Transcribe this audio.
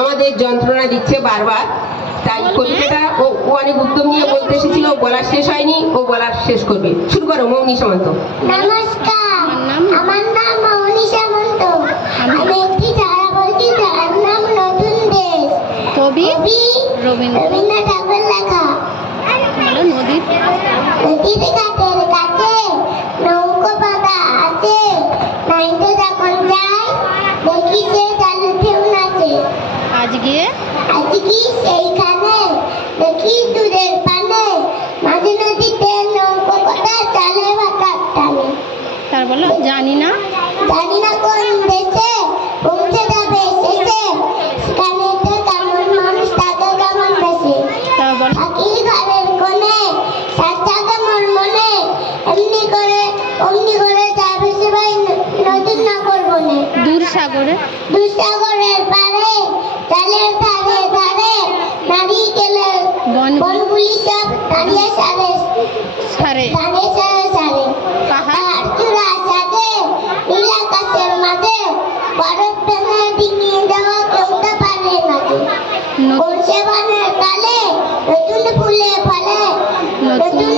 আমাদের যন্ত্রণা দিচ্ছে বারবার। তাই কবিতাটা ও অনেক উদ্যম নিয়ে বলতে এসেছিল, বলা শেষ হয়নি, ও বলা শেষ করবে। শুরু করো মৌনি সামন্ত। নমস্কার, আমার নাম মৌনি সামন্ত। আমি একটি ধারা বলছি, যার নাম নতুন দেশ। কবি রবীন্দ্রনাথ ঠাকুর লেখা। নদীর ঘাটের কাছে নৌকো বাঁধা আছে, নাইতে যখন যাই দেখি সে জালে ঢেউ নাচে। আজকে সেইখানে দেখি দূরের পানে মাঝে নদীতে নৌকো কটা চালে বাতাস টানে। তার বলো জানি না কোন দেশে পৌঁছে যাবে শেষে, সেখানে কেমন মানুষ থাকে কেমন বেশে। থাকি ঘরের কোণে তার থাকে মন মনে, অমনি করে যাবে সবাই নদীর নগর বনে। দূর সাগরের পারে চালের ধারে ধারে নারিকেলের বনগুলি সব দাঁড়িয়ে সারে পাহাড় চূড়া সাজে নীল আকাশের মাঝে, বরফ ভেঙে ডিঙিয়ে যাওয়া কেউ তো পারে নাচে। বর্ষে বনের কালে নতুন ফুলে ফলে, নতুন